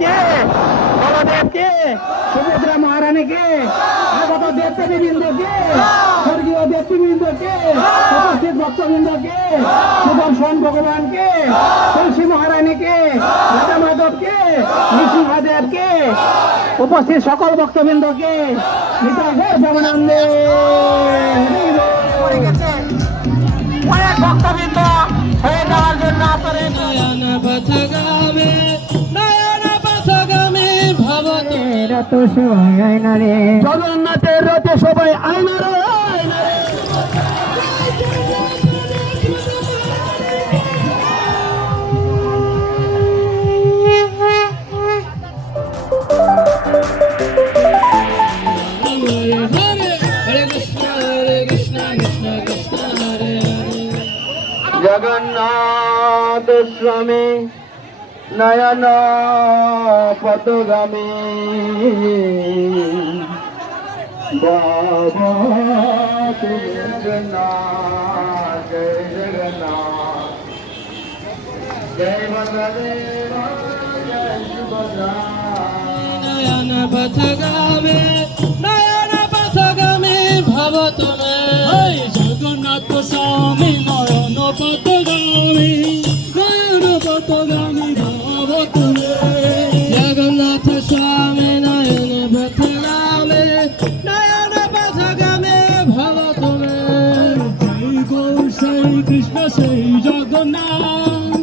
কে? বলদেব কে? সুভদ্রা মহারানী কে? আগত দেববৃন্দ কে? স্বর্গীয় দেববৃন্দ কে? উপস্থিত ভক্তবৃন্দ কে? সুদর্শন ভগবান কে? তুলসী মহারানী কে? রাধা মাধব কে? নৃসিংহদেব কে? উপস্থিত সকল ভক্তবৃন্দ কে? নিতাই প্রেমানন্দে অনেক ভক্তবৃন্দ হয়ে যাওয়ার জন্য জগন্নাথের রথে সবাই আয়না রে জগন্নাথ স্বামী নয়ন পদগামী বাবা তুমি জগন্নাথ জয় জগন্নাথ জয় বলদেব জয় সুভদ্রা নয়ন পথগামী ভব তুমি জগন্নাথ স্বামী নয়ন পথগামী ভব তুমি জগন্নাথ স্বামী নয়ন পথগামী ভব তুমি জয় গৌর শ্রী কৃষ্ণ সেই জগন্নাথ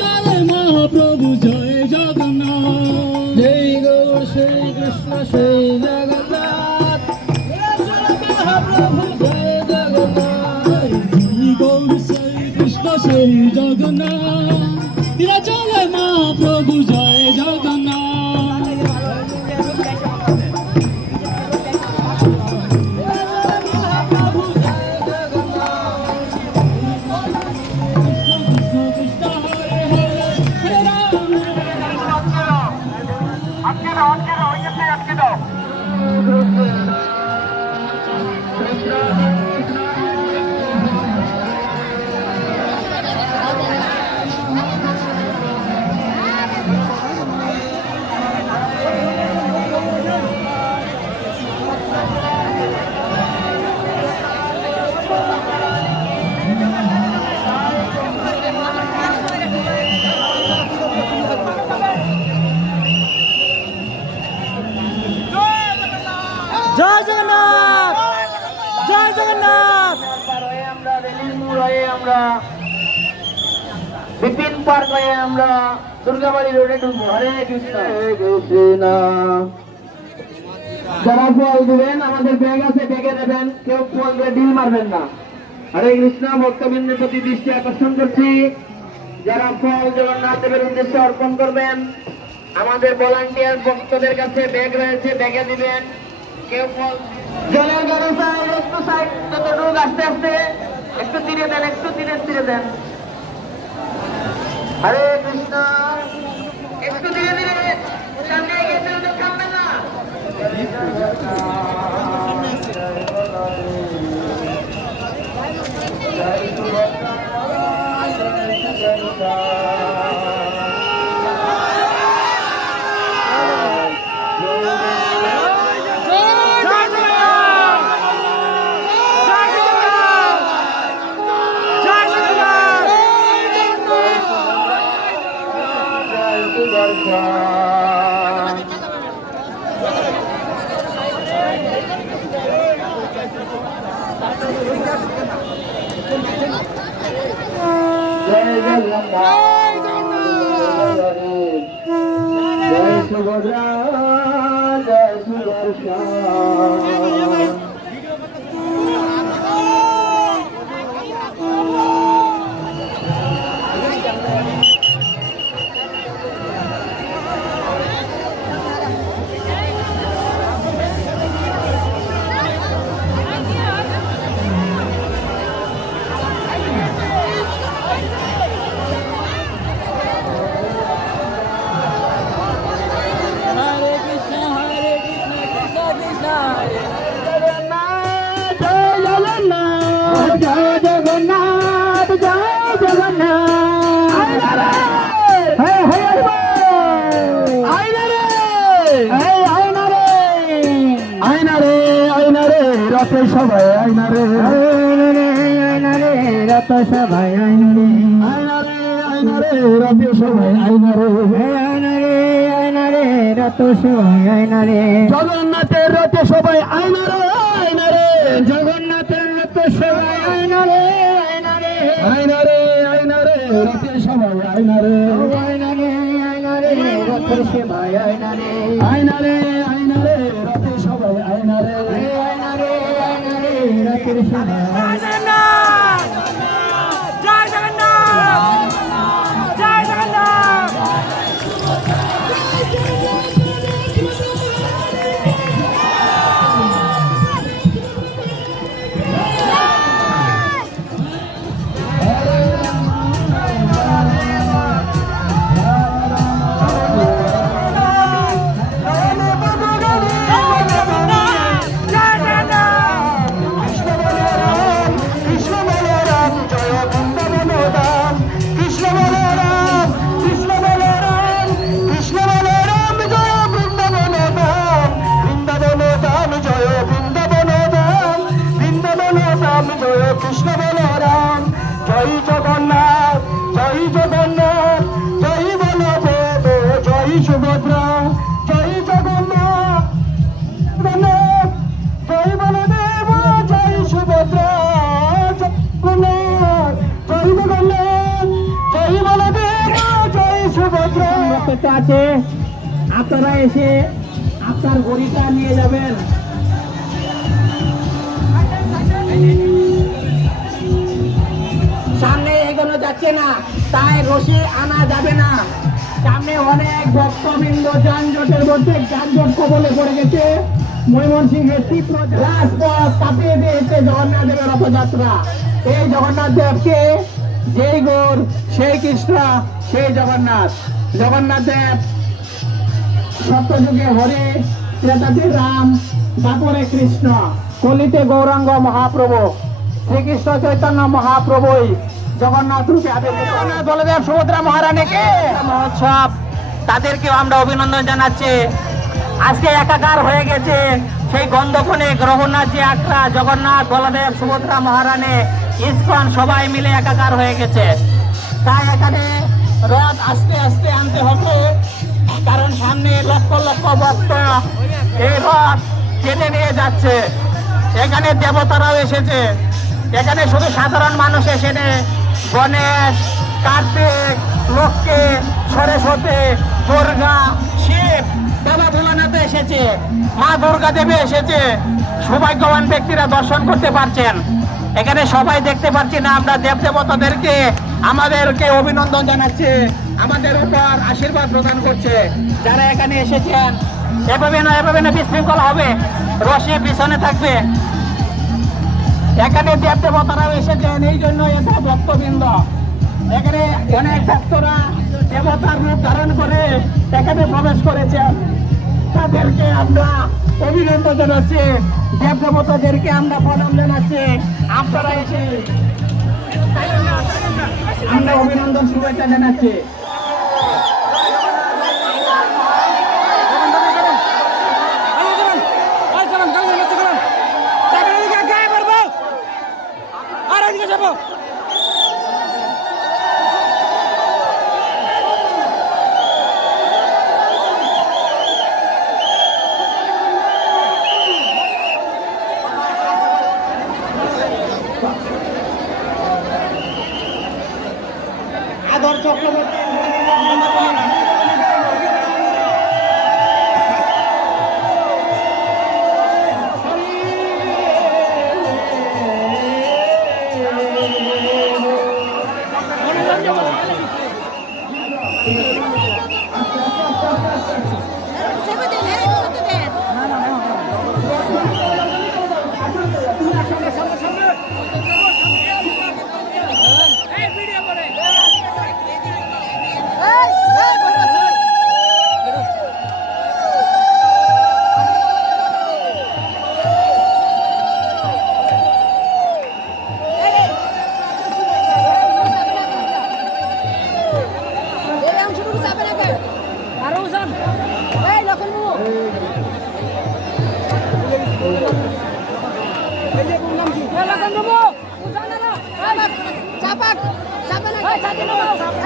চলে মহাপ্রভু জয় জগন্নাথ জয় গৌর শ্রী কৃষ্ণ সেই জগন্নাথ মহাপ্রভু জয় জগন্নাথ গৌর শ্রী কৃষ্ণ সেই জগন্নাথ চলে মহাপ্রভু জয় জগন্নাথ জয় জগন্নাথ জয় জগন্নাথ আমরা রেলির মোড় হয়ে আমরা বিপিন পার্ক হয়ে আমরা দুর্গাবাড়ি রোডে ঢুকবো হরে কৃষ্ণ যারা ফল দিবেন আমাদের ব্যাগ আছে ব্যাগে দেবেন কেউ ফল দিয়ে ডিল মারবেন না হরে কৃষ্ণ ভক্তবৃন্দের প্রতি দৃষ্টি আকর্ষণ করছি যারা ফল জগন্নাথ দেবের উদ্দেশ্যে অর্পণ করবেন আমাদের ভলান্টিয়ার ভক্তদের কাছে ব্যাগ রয়েছে ব্যাগে দিবেন কেউ ফল জলের গাড়ি সাইড একটু সাইড যতটুকু আস্তে আস্তে একটু ধীরে দেন একটু ধীরে ধীরে দেন হরে কৃষ্ণ একটু ধীরে ধীরে সামনে এগিয়ে চলতে থামবেন না জয় সুভদ্রা জয় সুদর্শন Hare Krishna Krishna Krishna এই আয়না রে আয়না রে আয়না রে রথে সবাই আয়না রে আয়না রে রথ সবাই আয়না রে আয়না রে আয়না রে রথে সবাই আয়না রে আয়না রে রথ সবাই আয়না রে জগন্নাথের রথে সবাই আয়না রে আয়না রে জগন্নাথের রথে সবাই আয়না রে আয়না রে আয়না রে আয়না রে রথে সবাই আয়না রে আয়না রে আয়না রে রথে সবাই আয়না রে আয়না রে আয়না রে রথে সবাই আয়না রে আয়না রে আয়না রে রথে সবাই জগন্নাথ জয় জগন্নাথ জয় জগন্নাথ কৃষ্ণ বলরাম জয় জগন্নাথ জয় জগন্নাথ জয় বলদেব জয় সুভদ্রা জয় জগন্নাথ জগন্নাথ জয় বলদেব জয় সুভদ্রা জগন্নাথ জয় জগন্নাথ জয় বলদেব জয় সুভদ্রা আছে আপনারা এসে আপনার গড়িটা নিয়ে যাবেন। সামনে এগোনো যাচ্ছে না, তাই রশি আনা যাবে না। সামনে অনেক ভক্তবৃন্দ যানজটের মধ্যে যানজট কবলে পড়ে গেছে। ময়মনসিংহের তীব্র রাজপথ কাঁপিয়ে দিয়েছে জগন্নাথ দেবের রথযাত্রা। এই জগন্নাথ দেবকে যেই গৌর সেই কৃষ্ণ সেই জগন্নাথ। জগন্নাথ দেব সত্যযুগে হরি, ত্রেতাতে রাম, তারপরে কৃষ্ণ, কলিতে গৌরাঙ্গ মহাপ্রভু শ্রীকৃষ্ণ চৈতন্য মহাপ্রভুই জগন্নাথ রূপে জগন্নাথ বলদেব সুভদ্রা মহারানীকে মহোৎসব, তাদেরকেও আমরা অভিনন্দন জানাচ্ছি। আজকে একাকার হয়ে গেছে সেই গন্ধকনে গ্রহনাথ যে আখড়া, জগন্নাথ বলদেব সুভদ্রা মহারানী ইস্কন সবাই মিলে একাকার হয়ে গেছে। তাই এখানে রথ আস্তে আস্তে আনতে হবে, কারণ সামনে লক্ষ লক্ষ ভক্ত এই রথ টেনে নিয়ে যাচ্ছে। এখানে দেবতারাও এসেছে, এখানে শুধু সাধারণ মানুষ এসেছে। গণেশ, কার্তিক, লক্ষ্মী, সরস্বতী, দুর্গা, শিব, বাবা ভোলানাথ এসেছে, মা দুর্গা দেবী এসেছে। সৌভাগ্যবান ব্যক্তিরা দর্শন করতে পারছেন। এখানে সবাই দেখতে পাচ্ছি না, আমরা দেব দেবতাদেরকে আমাদেরকে অভিনন্দন জানাচ্ছে, আমাদের উপর আশীর্বাদ প্রদান করছে। যারা এখানে এসেছেন এভাবে না বিশৃঙ্খল হবে, রশি পিছনে থাকবে। এখানে দেব দেবতারাও এসেছেন, এই জন্য এত ভক্তবৃন্দ। এখানে অনেক ভক্তরা দেবতার রূপ ধারণ করে এখানে প্রবেশ করেছেন। তাদেরকে আমরা অভিনন্দন জানাচ্ছি, দেব দেবতাদেরকে আমরা প্রণাম জানাচ্ছি। আপনারা এসে আমরা অভিনন্দন শুভেচ্ছা জানাচ্ছি। আদর চক্রবর্তী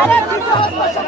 আরে